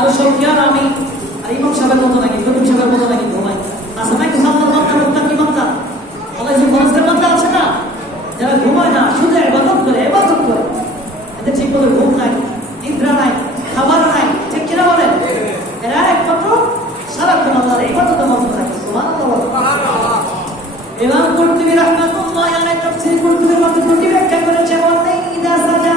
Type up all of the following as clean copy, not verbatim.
আর সৌখিয়ার আমি আর ইমাম সাহেবের মতো নাকি খতিব সাহেবের মতো নাকি ঘুমাই আছে নাকি সাল্লাল্লাহু আলাইহি ওয়াসাল্লাম কি বান্দা আল্লাহ যে ফরজের বান্দা আছে না যারা ঘুমায় না শুধু ইবাদত করে এদের ঠিক করে ঘুম নাই নিদ্রা নাই খাবার নাই ঠিক কিনা বলেন এরা একমাত্র সারাক্ষণ আল্লাহর ইবাদতে মগ্ন থাকে সুবহানাল্লাহ। ইমাম কুরতুবী রাহমাতুল্লাহি আলাইহি তাফসীর কুরতুবীর মধ্যে দুটি ব্যাখ্যা করেছেন ওয়ালাই ইদা সাজা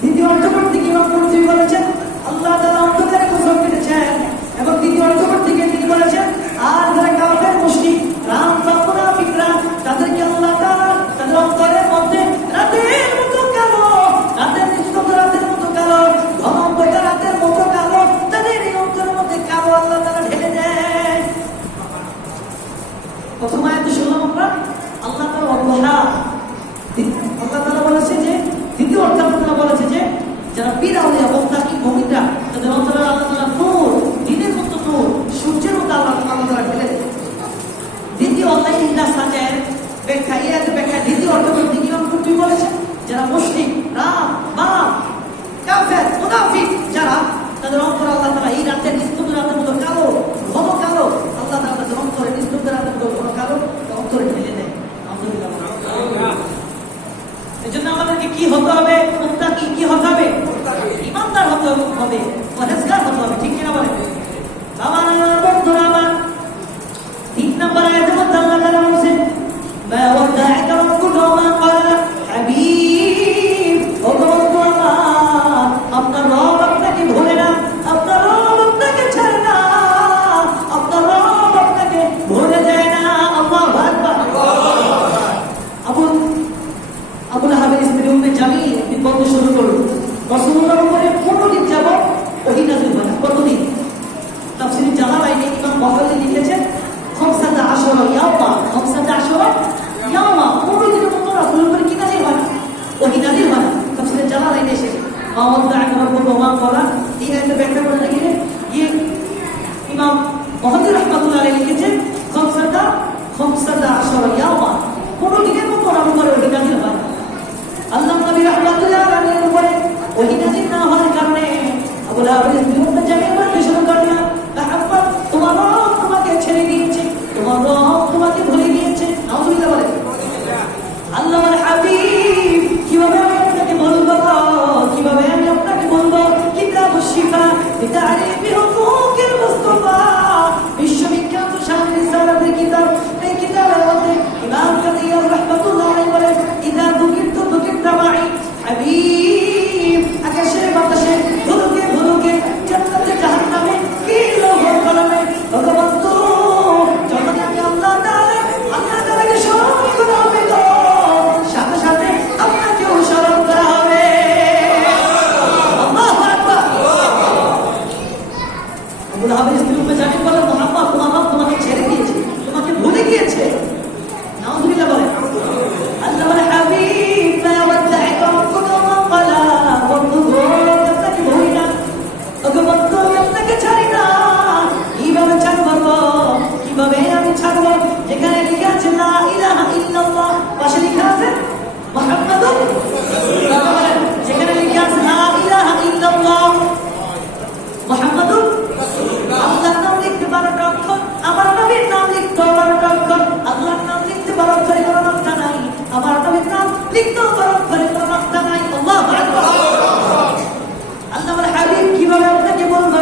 দ্বিতীয় অর্থ করতে গিয়ে ইমাম কুরতুবী বলেছেন আল্লাহ তাআলা অন্তরে কসম কেটেছেন এবং দ্বিতীয় অর্থ করতে গিয়ে তিনি বলেছেন আর যারা কাফের মুশরিক রাম বা মুনাফিকরা তাদেরকে আল্লাহ তাআলা তাদের অন্তরের মধ্যে রাতের মতো কালো রাতের নিস্তব্ধ রাতের মতো কালো ঘনত্বটা রাতের মতো কালো তাদের এই অন্তরের মধ্যে কালো আল্লাহ তাআলা ঢেলে দেয়। প্রথম আয়াতে শুনলাম আমরা আল্লাহ তাআলা ওয়াদহা আল্লাহ তাআলা বলেছে যে দ্বিতীয় অর্থ আল্লাহ বলেছে যে যারা পীর আউলিয়া মুত্তাকি মুমিনরা তাদের অন্তরে আল্লাহ তাআলা নূর দিনের মতো নূর সূর্যের মতো আল্লাহ তাআলা ঢেলে দেয়। দ্বিতীয় অধ্যায় ইন্দা সাজের ব্যাখ্যা এর ব্যাখ্যা দ্বিতীয় অর্থ করতে গিয়ে ইমাম কুরতুবী বলেছেন যারা মুশরিক রাম বাম কাফের মুনাফিক যারা তাদের অন্তরে আল্লাহ তাআলা এই রাতের নিস্তব্ধ রাতের মতো কালো ঘন কালো আল্লাহ তাআলা তাদের অন্তরে নিস্তব্ধ রাতের মতো ঘন কালো অন্তরে ঢেলে দেয়। এই জন্য আমাদেরকে কি হতে হবে মুত্তাকি কি হতে হবে ইমানদার হতে হবে পরহেজগার হতে হবে ঠিক কিনা বলেন আমার বন্ধুরা আমার 3 নম্বর আয়াতের মধ্যে আল্লাহ তাআলা বলেছেন মা ওয়াদাআকা রাব্বুকা ওয়া মা ক্বালা হাবিব ও বন্ধু আমার আপনার রব আপনাকে ভুলে না আপনার রব আপনাকে ছাড়ে না আপনার রব আপনাকে ভুলে যায় না আল্লাহু আকবার আবু লাহাবের স্ত্রী উম্মে জামিল একদিন বলতে শুরু করল রাসূলুল্লাহর উপরে 15 দিন যাবত ওহী নাযিল হয় না কতদিন তাফসীরে জালালাইনে ইমাম বখারী লিখেছেন 15 ইয়াওমা 15 দিনের মতো রাসূলের উপরে কি নাযিল হয় না ওহী নাযিল হয় না তাফসীরে জালালাইনে এসেছে মা ওয়াদাআকা রাব্বুকা ওয়া মা ক্বালা এই আয়াতে ব্যাখ্যা করতে গিয়ে ইমাম বখারী রাহমাতুল্লাহ আলাইহি লিখেছেন 15 ইয়াওমা 15 দিনের মতো ওনার উপরে ওহী নাযিল হয় না। আল্লাহ নবী রাহমাতুল্লাহ আলাইহির উপরে ওহী নাযিল না হওয়ার কারণে আবু লাহাবের স্ত্রী উম্মে জামিল বলতে শুরু করলেন আহাব্বা তোমার রব তোমাকে ছেড়ে দিয়েছে তোমার রব তোমাকে ভুলে গিয়েছে নাউযুবিল্লাহ বলে আল্লাহর হাবিব কিভাবে আমি আপনাকে বলবো কিভাবে আমি আপনাকে বলবো কিতাবুশ শিফা বিতারিফি হুকুকিল মুস্তাফা বিশ্ববিখ্যাত শাহরি রিসালাতের কিতাব এই কিতাবের মধ্যে ইমাম কাদিয়ার রাহমাতুল্লাহ আলাইহি বলেন ইদা দুকিরতু দুকিরতা মাই হাবিব আকাশে বাতাসে ধুলুকে ধুলুকে জান্নাতে জাহান্নামে কি লোভ করবে ভগবন্ত যখন আমি আল্লাহ তাআলাকে স্মরণ করা হবে তো সাথে সাথে আপনাকেও স্মরণ করা হবে আল্লাহু আকবার। আবু লাহাবের স্ত্রী উম্মে জামিল বলেন মুহাম্মদ তোমার রব তোমাকে ছেড়ে দিয়েছে তোমাকে ভুলে গিয়েছে নাউযুবিল্লাহ বলেন আল্লাহর হাবিব মা ওয়াদাআকা রাব্বুকা ওয়া মা ক্বালা বন্ধু আপনাকে ভুলি না ওগো বন্ধু আপনাকে ছাড়ি না কিভাবে ছাড়বো কিভাবে আমি ছাড়বো যেখানে লেখা আছে লা ইলাহা ইল্লাল্লাহ পাশে লেখা আছে মুহাম্মাদুর রাসূলুল্লাহ যেখানে লেখা আছে লা ইলাহা ইল্লাল্লাহ মুহাম্মাদুর রাসূলুল্লাহ আল্লাহর নাম লিখতে 12টা অক্ষর আমার নবীর নাম লিখতে 12টা অক্ষর আল্লাহর নাম লিখতে 12 অক্ষরে কোনো মাত্রা নাই আমার নবীর নাম লিখতে 12 অক্ষরে কোনো মাত্রা নাই আল্লাহু আকবার। আল্লাহর হাবিব কিভাবে আপনাকে বলবো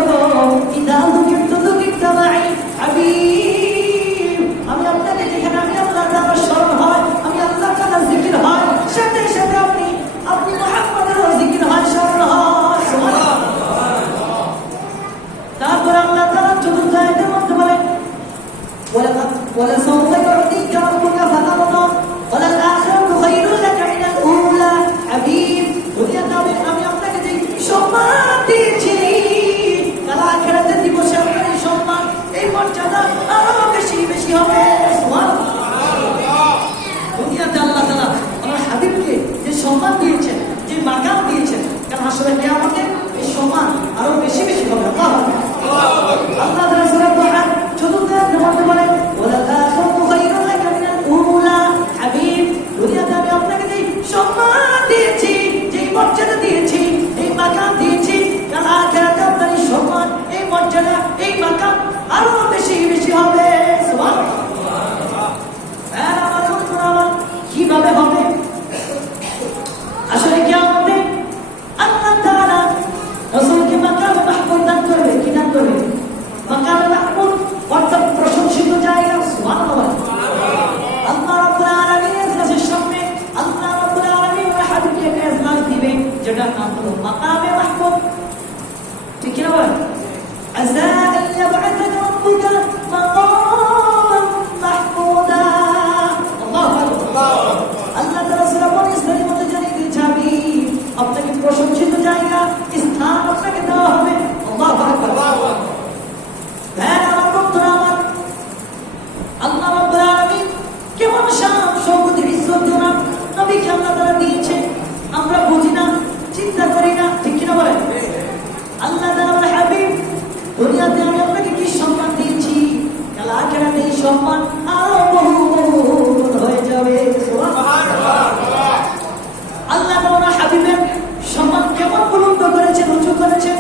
ইদা দুকিরতু দুকিরতা মাই হাবিব আমি আপনাকে যেখানে আমি আল্লাহ তাআলার স্মরণ হয় আমি আল্লাহ তাআলার জিকির হয় সাথে সাথে আপনি মুহাম্মাদের জিকির হয় স্মরণ হয় সুবহানাল্লাহ। তারপর আল্লাহ তাআলা চতুর্থ আয়াতের মধ্যে বলেন ওয়ালা সাওফা ইউতিকা রাব্বুকা ফাতারদা ওয়ালাল আখিরাতু খায়রুল লাকা মিনাল উলা হাবিব দুনিয়াতে আমি আপনাকে যে সম্মান দিয়েছি কাল আখিরাতে দিবসে আপনার এই সম্মান এই মর্যাদা আরো বেশি বেশি হবে সুবহানাল্লাহ। দুনিয়াতে আল্লাহ তাআলা আমার হাবিবকে যে সম্মান দিয়েছেন যে মাকাম দিয়েছেন কাল হাসরে কিয়ামতে এই সম্মান আরো বেশি বেশি হবে আল্লাহু আকবার। আল্লাহ তাআলা সূরা দুহা চতুর্থ আয়াতে বলেন ওয়ালাল আখিরাতু খায়রুল লাকা মিনাল উলা হাবিব দুনিয়াতে আমি আপনাকে যে সম্মান দিয়েছি যে মর্যাদা দিয়েছি এই মাকাম দিয়েছি কাল আখিরাতে আপনার এই সম্মান যেটার নাম হলো মাকামে মাহমুদ। ঠিক কিনা বলেন? আসা আন ইয়াবআসাকা রাব্বুকা মাকামান মাহমুদা। আল্লাহু আকবার। আল্লাহ তাআলা সূরা বনী ইসরাঈলের মধ্যে জানিয়ে দিয়েছেন আপনাকে প্রশংসিত জায়গা স্থান আপনাকে দেওয়া হবে। আল্লাহু আকবার। হ্যাঁ আমার বন্ধুরা আমার, আল্লাহ রাব্বুল আলামিন কেমন শান শওকত ইজ্জত জনাব নবীকে আল্লাহ তাআলা দিয়েছে, আমরা বুঝি না, চিন্তা করি না। ঠিক কিনা বলেন? আল্লাহ তাআলা বলে হাবিব দুনিয়াতে আমি আপনাকে কি সম্মান দিয়েছি, কাল আখিরাতে এই সম্মান আরো বহু গুণ হয়ে যাবে। সুবহানাল্লাহ। আল্লাহ তাআলা হাবিবের সম্মান কেমন বুলন্দ করেছেন, উঁচু করেছেন।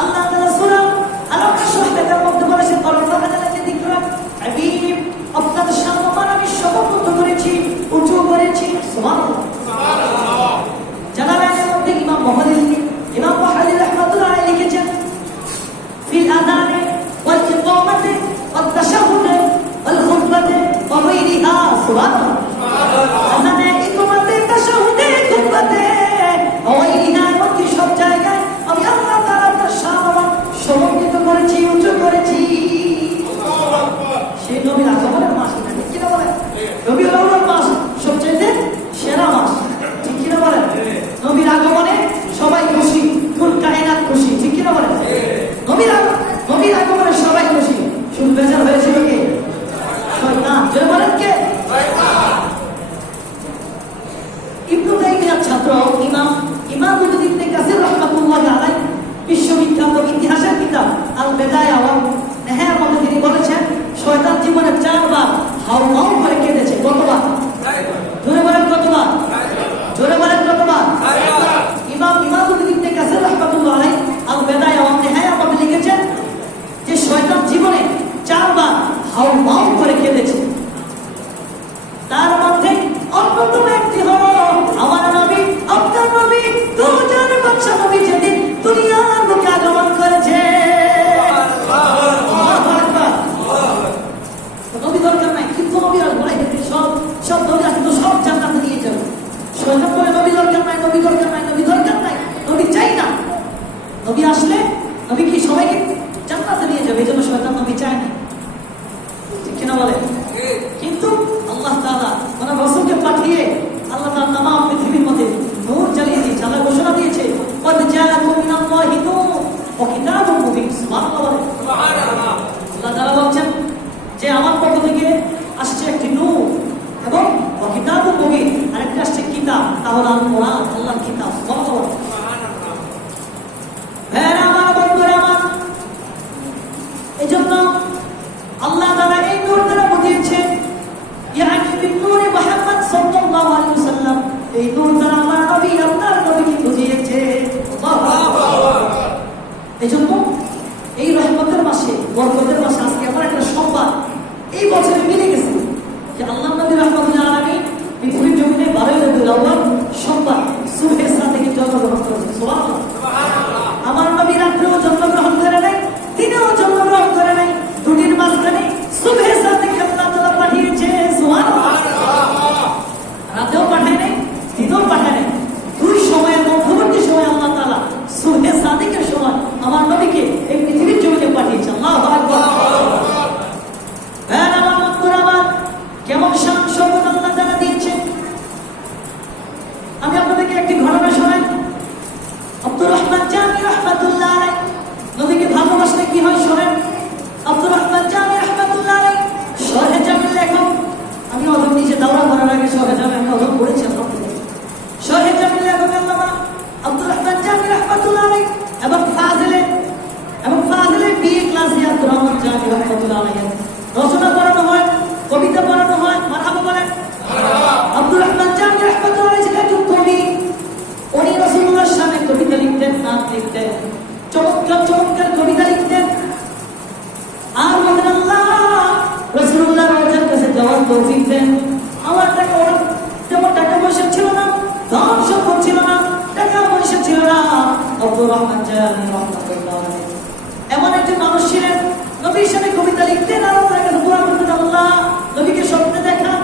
আল্লাহ তাআলা সূরা আল-কাসর মধ্যে বলেছেন হাবিব আপনার সম্মান আমি সমুন্নত করেছি, উঁচু করেছি। সুবহানাল্লাহ। জালালাইনের মধ্যে ইমাম বুখারী রাহমাতুল্লাহ আলাইহি লিখেছেন ফিল আযানে ওয়াল ইকামাতে ওয়াত তাশাহুদে ওয়াল খুতবাতে ওয়া গায়রিহা। সুবহানাল্লাহ। আযানে, ইকামাতে, তাশাহুদে, খুতবাতে ওয়া গায়রিহা এমনকি সব জায়গায় আমি আল্লাহ তাআলা তার সম্মান সমুন্নত করেছি, উঁচু করেছি। সেই নবীর আগমনের মাস, ঠিক কিনা বলেন? নবীর আগমনের মাস সবচেয়ে সেরা মাস। ঠিক কিনা বলেন? নবীর আগমনে সবাই খুশি, কুল কায়নাত খুশি। ঠিক কিনা বলেন? নবীর আগমনে সবাই খুশি, শুধু বেজার হয়েছিল কে? শয়তান। জোরে বলেন কে? ইবনে তাইমিয়ার ছাত্র ইমাম ইবনে কাসির রাহমাতুল্লাহ আলাইহি বিশ্ববিখ্যাত ইতিহাসের কিতাব আল বিদায়া ওয়া নিহায়া মধ্যে তিনি বলেছেন শয়তান জীবনে 4 বার হাউ করে কেঁদেছে। কতবার? জোরে বলেন কতবার? জোরে বলেন কতবার? ইমাম ইবনে কাসির রাহমাতুল্লাহ আলাইহি আল বিদায়া ওয়া নিহায়া মধ্যে লিখেছেন যে শয়তান জীবনে 4 বার হাউ করে কেঁদেছে। তার মধ্যে অন্যতম একটি হলো আমার নবী, আপনার নবী, দুজন বাদশা নবী যেদিন দুনিয়ার বুকে আগমন করেছে। নবী দরকার নাই, কিন্তু নবী আর বলে সব নবী কিন্তু সব জান্নাতে নিয়ে যাবে। শয়তান বলে নবী দরকার নাই, নবী দরকার নাই, নবী দরকার নাই, নবী চাই না। নবী আসলে নবী কি সবাইকে জান্নাতে নিয়ে যাবে, এই জন্য শয়তান নবী চায় না। ঠিক কিনা বলে? কিন্তু আল্লাহ তাআলা ওনার রাসূলকে পাঠিয়ে আল্লাহ তাআলা তামাম পৃথিবীর মধ্যে নূর জ্বালিয়ে দিয়েছে। আল্লাহ ঘোষণা দিয়েছে ক্বাদ জাআকুম মিনাল্লাহি নূর ওয়া কিতাবুম মুবিন। সুবহানাল্লাহ। আল্লাহ তাআলা বলছেন যে আমার পক্ষ থেকে আসছে একটি নূর এবং ওয়া কিতাবুম মুবিন, আর একটা আসছে কিতাব, তাহলে আল কোরআন, আল্লাহর কিতাব। সুবহানাল্লাহ। হ্যাঁ আমার বন্ধুরা আমার, এজন্য আল্লাহ তাআলা এই নূর দ্বারা বুঝিয়েছেন ইয়ানি বিন নূর মুহাম্মদ সাল্লাল্লাহু আলাইহি ওয়াসাল্লাম, এই নূর দ্বারা আমার নবী আপনার নবীকে বুঝিয়েছে। আল্লাহু আকবার। এজন্য এই রহমতের মাসে, বরকতের মাসে আজকে আমার একটা সংবাদ এই বছরে মিলে গেছে যে আল্লাহ নবী রাহমাতুল্লাহ আলাইহি পৃথিবীর জমিনে 12 রবিউল আউয়াল সোমবার সুবহে সাদিকে জন্মগ্রহণ করেছেন। সুবহানাল্লাহ। আমার নবী রাত্রেও জন্মগ্রহণ করে নাই, দিনেও জন্মগ্রহণ করে নাই, দুটির মাঝখানে সুবহে সাদিকে আল্লাহ তাআলা পাঠিয়েছে। সুবহানাল্লাহ। রাতেও পাঠায় নাই, দিনেও পাঠায় নাই, দুই সময়ের মধ্যবর্তী সময় আল্লাহ তাআলা সুবহে সাদিকের সময় আমার নবীকে এই পৃথিবীর জমিনে পাঠিয়েছে। আল্লাহু আকবার। হ্যাঁ আমার বন্ধুরা আমার, কেমন শান শওকত আল্লাহ তাআলা দিয়েছে। আমি আপনাদেরকে একটি ঘটনা শোনাই। আব্দুর রহমান জামি রাহমাতুল্লাহ আলাইহি নবীকে ভালোবাসলে কি হয় শোনেন। আব্দুর রহমান জামি রাহমাতুল্লাহ আলাইহি শরহে জামিল লেখক। আমি ওদের নিচে দাওরা করার আগে শরহে জামি আমি ওদের পড়েছি। শরহে জামিল লেখক আল্লামা আব্দুর রহমান জামি রাহমাতুল্লাহ আলাইহি এবং ফাজিলে বি ক্লাসে আব্দুর রহমান জামি রাহমাতুল্লাহ আলাইহি রচনা করানো হয়, কবিতা পড়ানো হয়। মারহাবা বলেন। আব্দুর রহমান জামি রাহমাতুল্লাহ আলাইহি একজন কবি, উনি রাসূলুল্লাহর শানে কবিতা লিখতেন, নাত লিখতেন, চমৎকার কবিতা লিখতেন। আর বলেন আল্লাহ রাসূলুল্লাহর রওজার কাছে যাওয়ার তৌফিক দেন। আমার তেমন টাকা পয়সা ছিল না, ধন সম্পদ ছিল না, টাকা পয়সা ছিল না। আব্দুর রহমান জামি রাহমাতুল্লাহ আলাইহি এমন একজন মানুষ ছিলেন, নবীর সাথে কবিতা লিখতেন আর তার কাছে দোয়া করতেন, আল্লাহ নবীকে স্বপ্নে দেখান।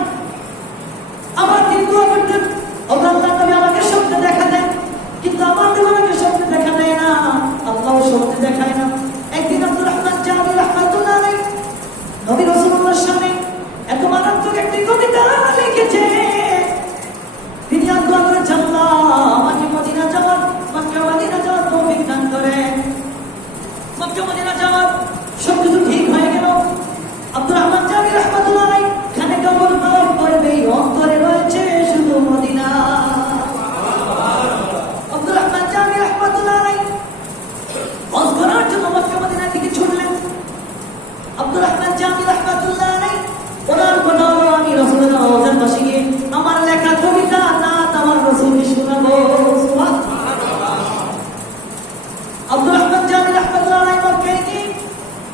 আবার তিনি দোয়া করতেন, আল্লাহ নবী আমাকে স্বপ্নে দেখা দেন। মক্কা মদিনা যাওয়ার সবকিছু ঠিক হয়ে গেল। আব্দুর রহমান জামি রাহমাতুল্লাহ আলাইহি খানে কবর তওয়াফ করবে, অন্তরে রয়েছে শুধু মদিনা। আব্দুর রহমান জামি রাহমাতুল্লাহ আলাইহি হজ করার জন্য মক্কা মদিনার দিকে ছুটলেন। আব্দুর রহমান জামি রাহমাতুল্লাহ আলাইহি ওনার কথা হলো, আমি রাসূলের রওজার পাশে গিয়ে আমার লেখা কবিতা নাত আমার রাসূলকে শোনাবো। আব্দুর রহমান জামি রাহমাতুল্লাহ আলাইহি মক্কায় গিয়ে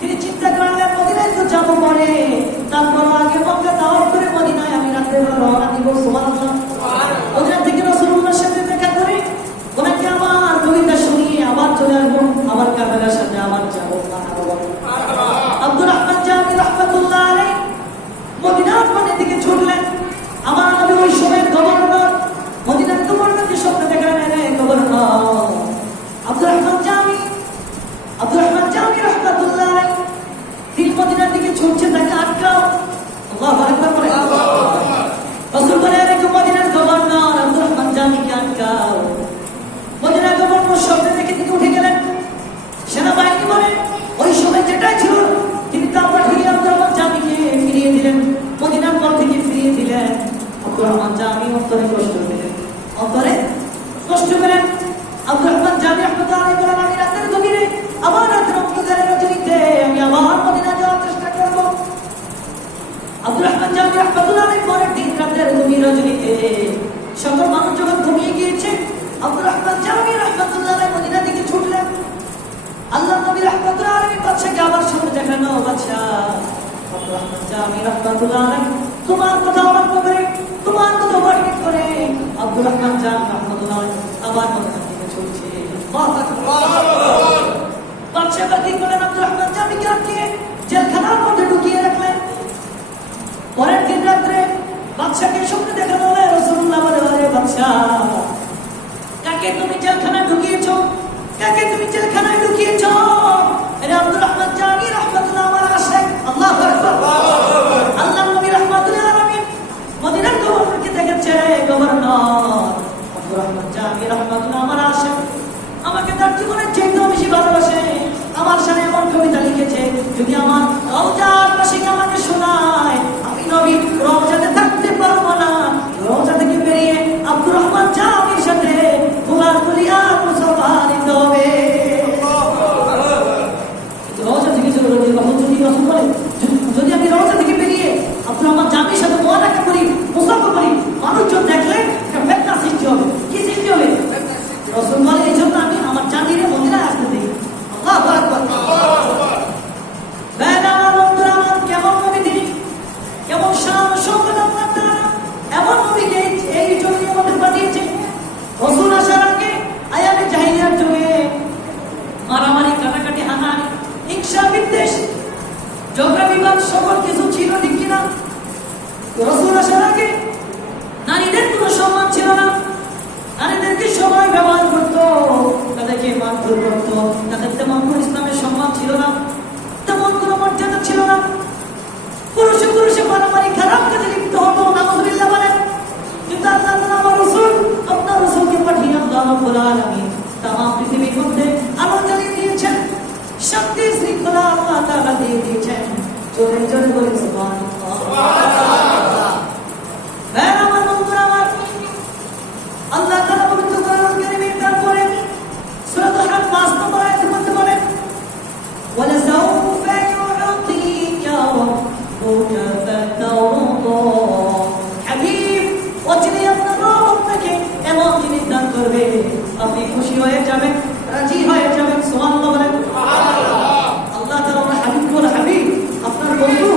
তিনি চিন্তা করলেন মদিনায় তো যাবো পরে, তারপর আগে মক্কা তাওয়াফ করে মদিনায় আমি রাতে রওনা দিব। সুবহানাল্লাহ। মদিনা থেকে রাসূলুল্লাহর সাথে দেখা করে ওনাকে আমার কবিতা শুনিয়ে আবার চলে আসবো, আমার কাফেলার সাথে আবার যাবো। আব্দুর রহমান জামি রাহমাতুল্লাহ আলাইহি মদিনার দিকে ছুটলেন। আমার নবী ওই সময়ের গভর্নর, মদিনার গভর্নরকে স্বপ্ন দেখালেন, গভর্নর আব্দুর রহমান জামি রাহমাতুল্লাহ আলাইহি তিনি মদিনার দিকে ছুটছে, তাকে আটকাও। আল্লাহু আকবার বলে রাসূল বলেন, মদিনার গভর্নর আব্দুর রহমান জামিকে আটকাও। মদিনার গভর্নর স্বপ্ন দেখে তিনি উঠে গেলেন। সেনাবাহিনী বলে ওই সময় যেটা ছিল তিনি তা পাঠিয়ে আব্দুর রহমান জামিকে ফিরিয়ে দিলেন, মদিনার পর থেকে ফিরিয়ে দিলেন। আব্দুর রহমান জামি অন্তরে কষ্ট পেলেন, আব্দুর রহমান জামি রাহমাতুল্লাহ আলাইহি বলেন, আমি রাতের গভীরে আবার রাতের অন্ধকারে রজনীতে আমি আবার মদিনা যাওয়ার চেষ্টা করব। আব্দুর রহমান জামি রাহমাতুল্লাহ আলাইহি পরের দিন রাতের গভীর রজনীতে সকল মানুষ যখন ঘুমিয়ে গিয়েছে, আব্দুর রহমান জামি রাহমাতুল্লাহ আলাইহি মদিনা দিকে ছুটলেন। আল্লাহ নবী রাহমাতুল্লাহ আলাইহি বাদশাকে আবার সামনে দেখানো, বাদশা আব্দুর রহমান জামি রাহমাতুল্লাহ আলাইহি তোমার কথা অমান্য করে, তোমার কথা অমান্য করে আব্দুর রহমান জামি রাহমাতুল্লাহ আলাইহি আবার মদিনা দিকে ছুটছে। বাদশা কি করলেন, আব্দুর রহমান জামিকে আটকিয়ে জেলখানার মধ্যে ঢুকিয়ে রাখলেন। পরের দিন রাত্রে বাদশাকে স্বপ্নে দেখানো হলো, রাসূলুল্লাহ বলে, আরে বাদশা কাকে তুমি জেলখানায় ঢুকিয়েছো, কাকে তুমি জেলখানায় ঢুকিয়েছো? এটা আব্দুর রহমান জামি রাহমাতুল্লাহ আমার আশায়। আল্লাহু আকবার। আল্লাহ নবী রাহমাতুল্লাহ আলামিন মদিনার গভর্নরকে দেখেছে, গভর্নর আব্দুর রহমান জামি রাহমাতুল্লাহ আমার আশায়, আমাকে তার জীবনের চেয়েও বেশি ভালোবাসে, আমার সাথে এমন কবিতা লিখেছে, যদি আমার রওজার পাশে আমাকে শোনায় আমি নবী রওজাতে থাকতে পারবো না, রওজা থেকে বেরিয়ে আব্দুর রহমান জামির সাথে গোলাগুলি আর মুসাফা নিতে হবে। রওজা থেকে চলে গেলে কখন যদি রাসূল বলে, যদি আমি রওজা থেকে বেরিয়ে আব্দুর রহমান জামির সাথে মুআলাকা করি, মুসাফা করি, মানুষজন দেখলে একটা ফিতনা সৃষ্টি হবে। কি সৃষ্টি হবে? রাসূল বলে, এই জন্য আমি আমার জামিরে মদিনায় আসতে দিই। আল্লাহু আকবার। আমার বন্ধুরা, আমার কেমন নবী তিনি, কেমন শান শওকত আল্লাহ তাআলা এমন নবীকে এই যুগে আমাদের পাঠিয়েছে। রাসূল আসার আগে আয়ামে জাহিলিয়ার যুগে মারামারি, কাটাকাটি, হানাহানি, হিংসা, বিদ্বেষ, ঝগড়া বিবাদ সকল কিছু ছিল, ঠিক কিনা? রাসূল আসার আগে নারীদের কোনো সম্মান ছিল না, নারীদেরকে সবাই ব্যবহার করতো, তাদেরকে মারধর করতো, তাদের তেমন কোনো ইসলামের সম্মান ছিল না, তেমন কোনো মর্যাদা ছিল না। পুরুষে পুরুষে মারামারি, খারাপ কাজে লিপ্ত হতো, নাউযুবিল্লাহ বলেন। কিন্তু আল্লাহ তাআলা আমার রাসূল, আপনার রাসূলকে পাঠিয়ে আল্লাহ রাব্বুল আলামিন তামাম পৃথিবীর মধ্যে আলো জ্বালিয়ে দিয়েছেন, শান্তি শৃঙ্খলা আল্লাহ তাআলা দিয়ে দিয়েছেন। জোরে জোরে বলেন সুবহানাল্লাহ। হ্যাঁ আমার বন্ধুরা, আমার আল্লাহ তাআলা পবিত্র কোরআন কারীমে তারপরে সূরা আল-হাজ ৫ নম্বর আয়াতের মধ্যে বলেন, ওয়ালাসাউফা ইউতিকা রাব্বুকা ফাতারদা। হাবিব, অচিরেই আপনার রব আপনাকে এমন জিনিস দান করবে, আপনি খুশি হয়ে যাবেন, রাজি হয়ে যাবেন। সুবহানাল্লাহ বলেন। আল্লাহ তাআলা আমার হাবিব বলে, হাবিব আপনার বন্ধু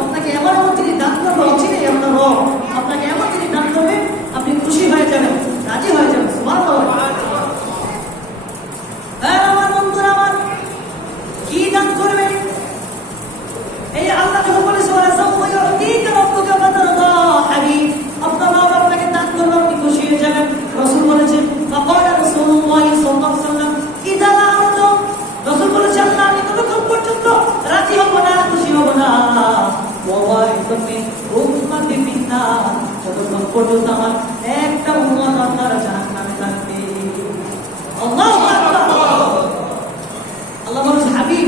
আপনাকে এমন এমন জিনিস দান করবে, অচিরেই আপনার রব আপনাকে এমন জিনিস দান করবে, আপনি খুশি হয়ে যাবেন, রাজি হয়ে যাবেন। সুবহানাল্লাহ। হ্যাঁ আমার বন্ধুরা, আমার কি দান করবে? এই আল্লাহ যখন বলেছে ওয়ালাসাউফা ইউতিকা রাব্বুকা ফাতারদা, হাবিব আপনার রব আপনাকে দান করবে, আপনি খুশি হয়ে যাবেন। রাসূল বলেছেন, ফাকালা রাসূলুল্লাহ সাল্লাল্লাহু আলাইহি ওয়াসাল্লাম ইযা লা আরদু, রাসূল বলেছেন, আল্লাহ আমি ততক্ষণ পর্যন্ত রাজি হব না, খুশি হব না, ওয়াইতুমি উম্মতি ফিন্নার, যতক্ষণ পর্যন্ত আমার একটা উম্মত আপনারা জাহান্নামে থাকবে। আল্লাহু আকবার। আল্লাহ বলেছেন, হাবিব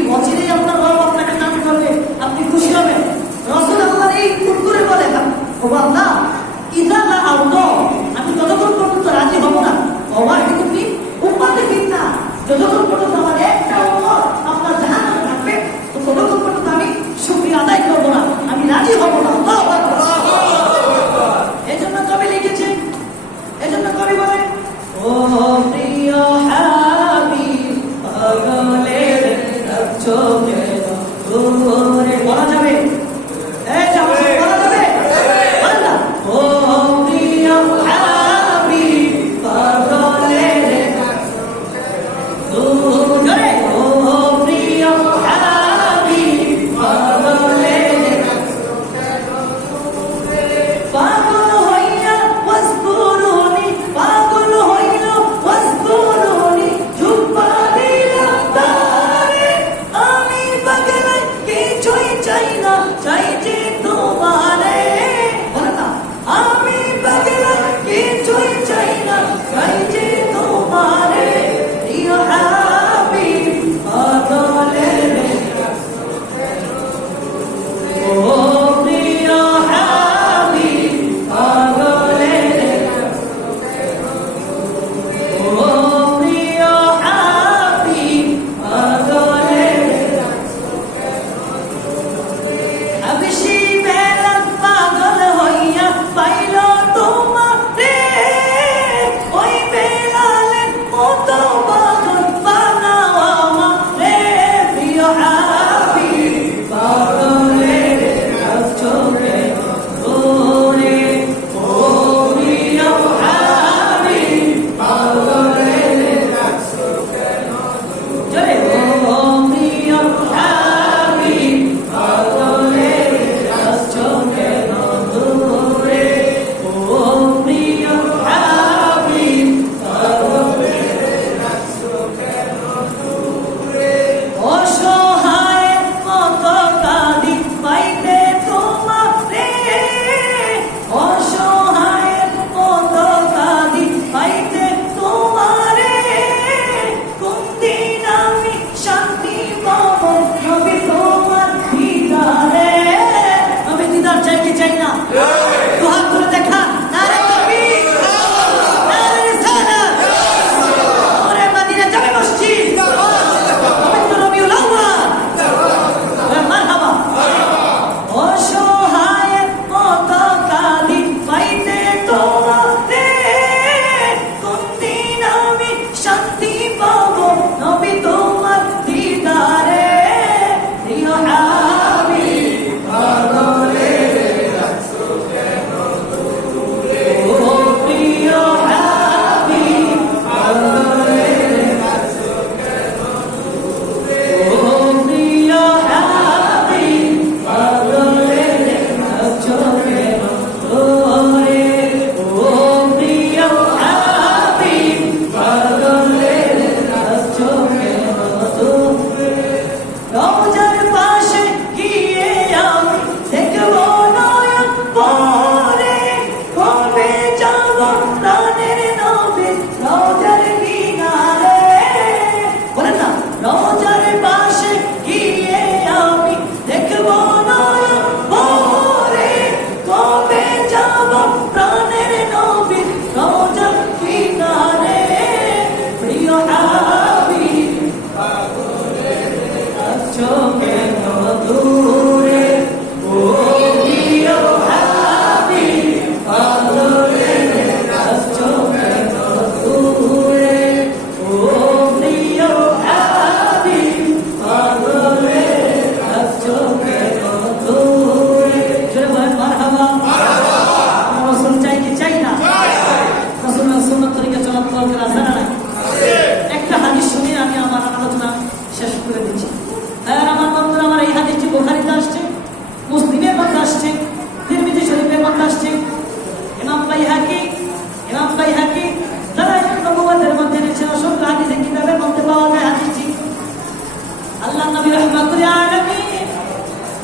রহমাতুল আলামিন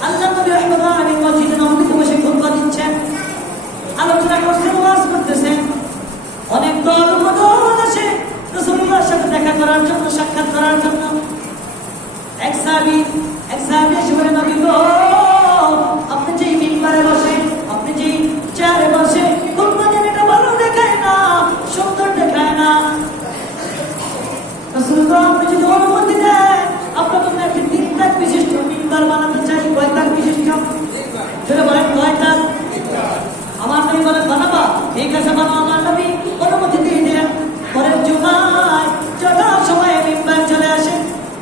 আল্লাহ নবী রাহমাতুল আলামিন মসজিদে নববীতে বসে খুতবা দিচ্ছেন, আলোচনা করছেন, ওয়াজ করতেছেন। অনেক দল উপদল আসে রাসূলুল্লাহর সাথে দেখা করার জন্য, সাক্ষাৎ করার জন্য। এক সাহাবী এসে বলে, নবী গো, আপনি যেই মিম্বারে বসে, আপনি যেই চেয়ারে বসে খুতবা দেন, এটা ভালো দেখায় না, সুন্দর দেখায় না। রাসূলুল্লাহ আপনি যদি অনুমতি দেন, আপনার জন্য একটি 3 তাক বিশিষ্ট মিম্বার বানাতে চাই। কয় তাক বিশিষ্ট? সেটা বলেন, কয় তাক? আমার নবী বলেন, বানাবা? ঠিক আছে, বানাও। আমার নবী অনুমতি দিয়ে দিলেন। পরের জুমায় যথার সময় মিম্বার চলে আসে।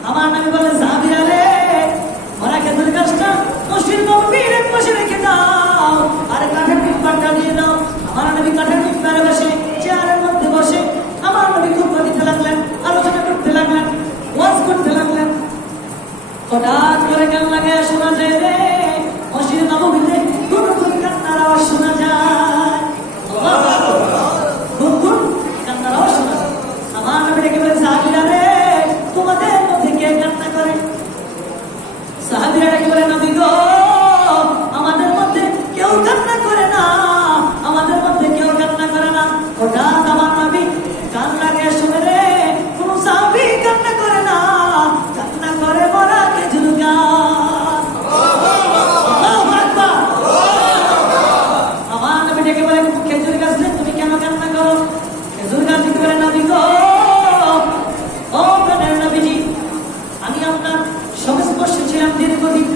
আমার নবী বলেন, সাহাবীরা রে, ওরা খেজুর গাছটা মসজিদ নববীর এক পাশে রেখে দাও, আর কাঠের মিম্বারটা দিয়ে দাও। আমার নবী কাঠের মিম্বারে বসে, চেয়ারের মধ্যে বসে আমার নবী খুতবা দিতে লাগলেন, আলোচনা করতে লাগলেন, ওয়াজ করতে লাগলেন। হঠাৎ করে কান্না গায়ে শোনা যায় রে, মসজিদ নববীতে গুনগুন কান্নার আওয়াজ শোনা যায়। গুনগুন কান্নার আওয়াজ শোনা যায়। আমার নবী ডেকে বলেন, সাহাবীরা রে, তোমাদের মধ্যে কে কান্না করে? সাহাবীরা ডেকে বলে, নবী গো, আমাদের মধ্যে কেউ কান্না করে না, আমাদের মধ্যে কেউ কান্না করে না। হঠাৎ আমার নবী কান্না গায়ে শুনে রে, কোন সাহাবী কান্না করে না, কান্না করে মরা খেজুর গাছ। আল্লাহু আকবার। আমার নবী ডেকে বলে, খেজুর গাছ রে, তুমি কেন কান্না করো? খেজুর গাছ ডেকে বলে, নবী গো, ও প্রাণের নবীজি, আমি আপনার সংস্পর্শে ছিলাম দীর্ঘদিন,